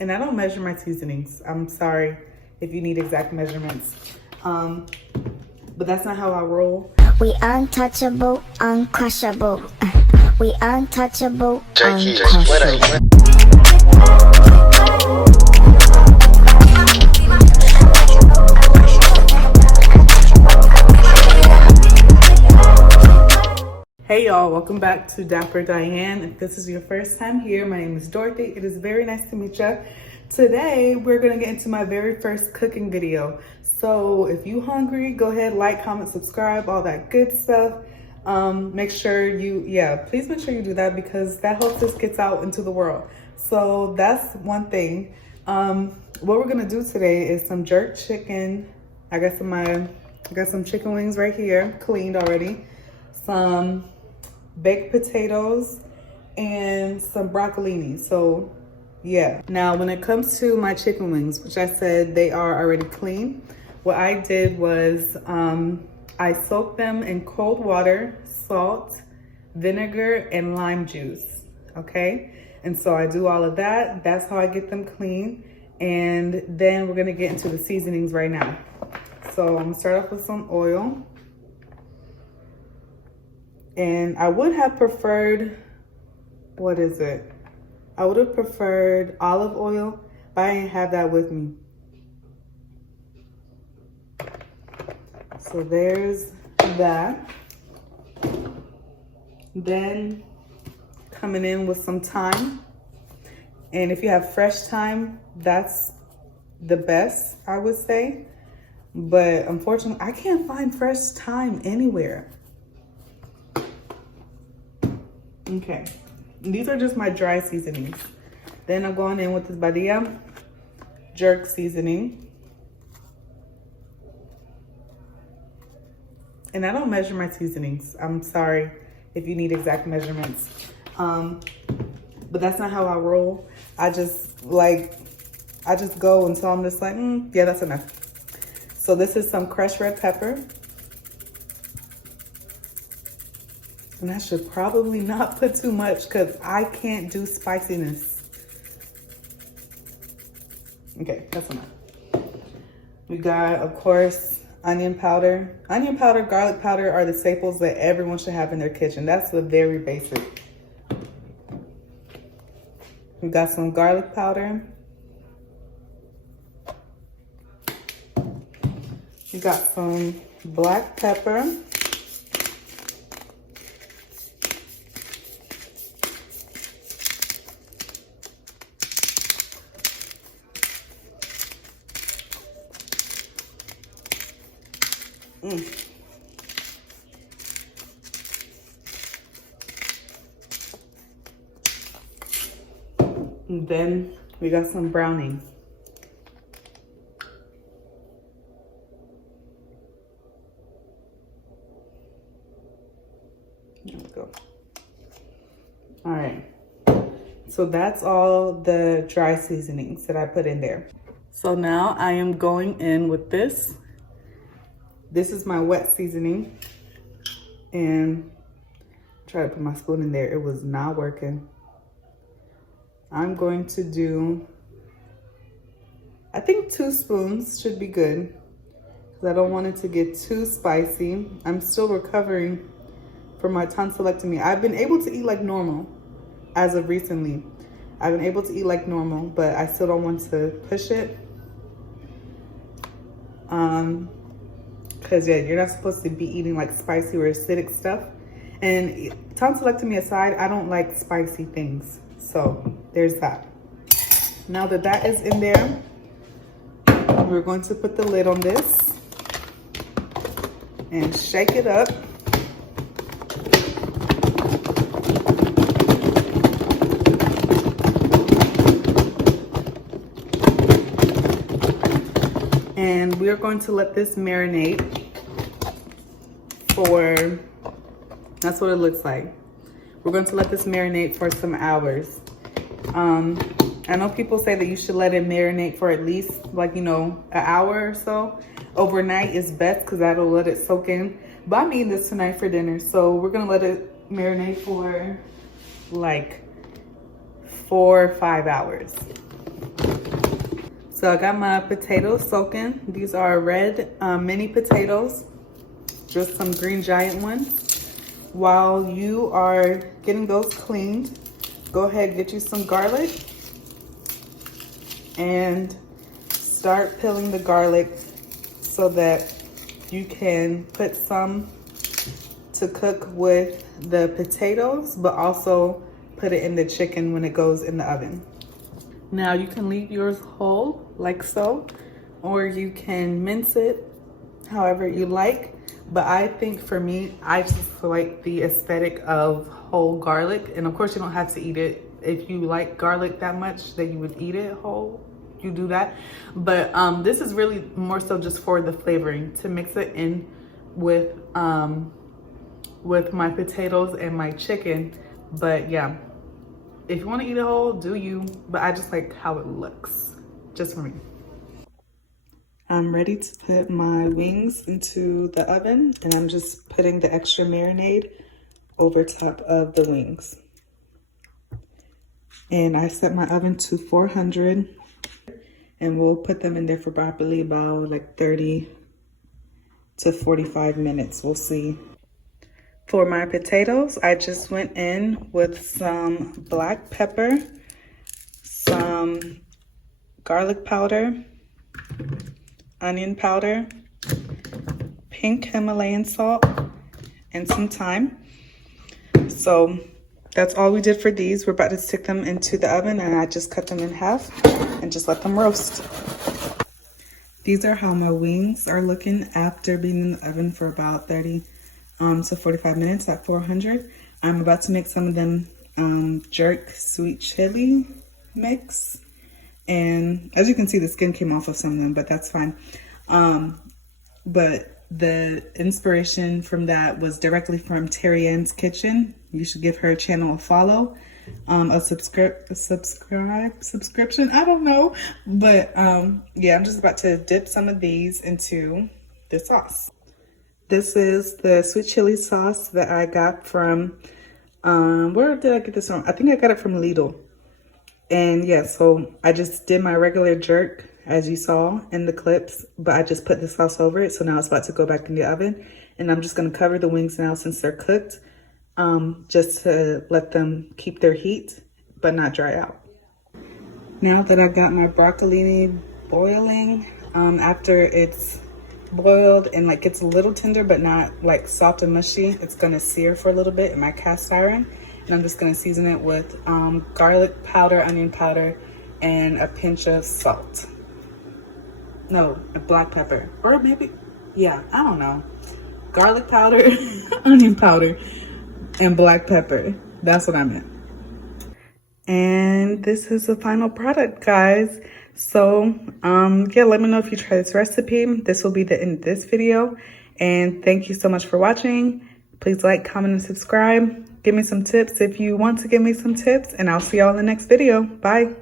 And I don't measure my seasonings. I'm sorry if you need exact measurements. But that's not how I roll. We untouchable, uncrushable. We untouchable, Terri, uncrushable. Hey y'all, welcome back to Dapper Diane. If this is your first time here, my name is Dorothy. It is very nice to meet you. Today, we're gonna get into my very first cooking video. So if you hungry, go ahead, like, comment, subscribe, all that good stuff. Please make sure you do that because that helps us get out into the world. So that's one thing. What we're gonna do today is some jerk chicken. I got some chicken wings right here, cleaned already. Some baked potatoes and some broccolini. So yeah, now when it comes to my chicken wings, which I said they are already clean, what I did was I soaked them in cold water, salt, vinegar, and lime juice. Okay, and so I do all of that. That's how I get them clean. And then we're gonna get into the seasonings right now. So I'm gonna start off with some oil. And I would have preferred, I would have preferred olive oil, but I didn't have that with me. So there's that. Then coming in with some thyme. And if you have fresh thyme, that's the best, I would say. But unfortunately, I can't find fresh thyme anywhere. Okay, these are just my dry seasonings. Then I'm going in with this Badia jerk seasoning. And I don't measure my seasonings. I'm sorry if you need exact measurements. But that's not how I roll. I just go until I'm just like, yeah, that's enough. So this is some crushed red pepper. And I should probably not put too much because I can't do spiciness. Okay, that's enough. We got, of course, onion powder. Onion powder, garlic powder are the staples that everyone should have in their kitchen. That's the very basic. We got some garlic powder. We got some black pepper. And then we got some browning. There we go. All right. So that's all the dry seasonings that I put in there. So now I am going in with this. This is my wet seasoning. And try to put my spoon in there. It was not working. I'm going to do, I think 2 spoons should be good because I don't want it to get too spicy. I'm still recovering from my tonsillectomy. I've been able to eat like normal as of recently. I've been able to eat like normal, but I still don't want to push it. Because yeah, you're not supposed to be eating like spicy or acidic stuff. And tonsillectomy aside, I don't like spicy things. So there's that. Now that that is in there, we're going to put the lid on this and shake it up. And we're going to let this marinate for, that's what it looks like. We're going to let this marinate for some hours. I know people say that you should let it marinate for at least an hour or so. Overnight is best because that'll let it soak in. But I'm eating this tonight for dinner. So we're going to let it marinate for like 4 or 5 hours. So I got my potatoes soaking. These are red mini potatoes, just some green giant ones. While you are getting those cleaned, go ahead and get you some garlic and start peeling the garlic so that you can put some to cook with the potatoes, but also put it in the chicken when it goes in the oven. Now you can leave yours whole like so, or you can mince it however you like. But I think for me, I just like the aesthetic of whole garlic. And of course you don't have to eat it. If you like garlic that much that you would eat it whole, you do that. But this is really more so just for the flavoring, to mix it in with my potatoes and my chicken. But yeah, if you want to eat it whole, do you, but I just like how it looks, just for me. I'm ready to put my wings into the oven, and I'm just putting the extra marinade over top of the wings. And I set my oven to 400, and we'll put them in there for probably about like 30 to 45 minutes. We'll see. For my potatoes, I just went in with some black pepper, some garlic powder, onion powder, pink Himalayan salt, and some thyme. So that's all we did for these. We're about to stick them into the oven, and I just cut them in half and just let them roast. These are how my wings are looking after being in the oven for about 30 to 45 minutes at 400. I'm about to make some of them jerk sweet chili mix. And as you can see, the skin came off of some of them, but that's fine. But the inspiration from that was directly from Terri Ann's Kitchen. You should give her channel a follow. A subscription, I don't know. But yeah, I'm just about to dip some of these into the sauce. This is the sweet chili sauce that I got from, where did I get this from? I think I got it from Lidl. And yeah, so I just did my regular jerk, as you saw in the clips, but I just put the sauce over it. So now it's about to go back in the oven. And I'm just gonna cover the wings now since they're cooked, just to let them keep their heat, but not dry out. Now that I got my broccolini boiling, after it's boiled and like gets a little tender but not like soft and mushy, it's gonna sear for a little bit in my cast iron, and I'm just gonna season it with garlic powder, onion powder, and a pinch of salt. No, a black pepper, or maybe, yeah, I don't know, garlic powder, onion powder, and black pepper. That's what I meant. And this is the final product, guys. So yeah, let me know if you try this recipe. This will be the end of this video, and thank you so much for watching. Please like, comment, and subscribe. Give me some tips if you want to give me some tips, and I'll see y'all in the next video. Bye.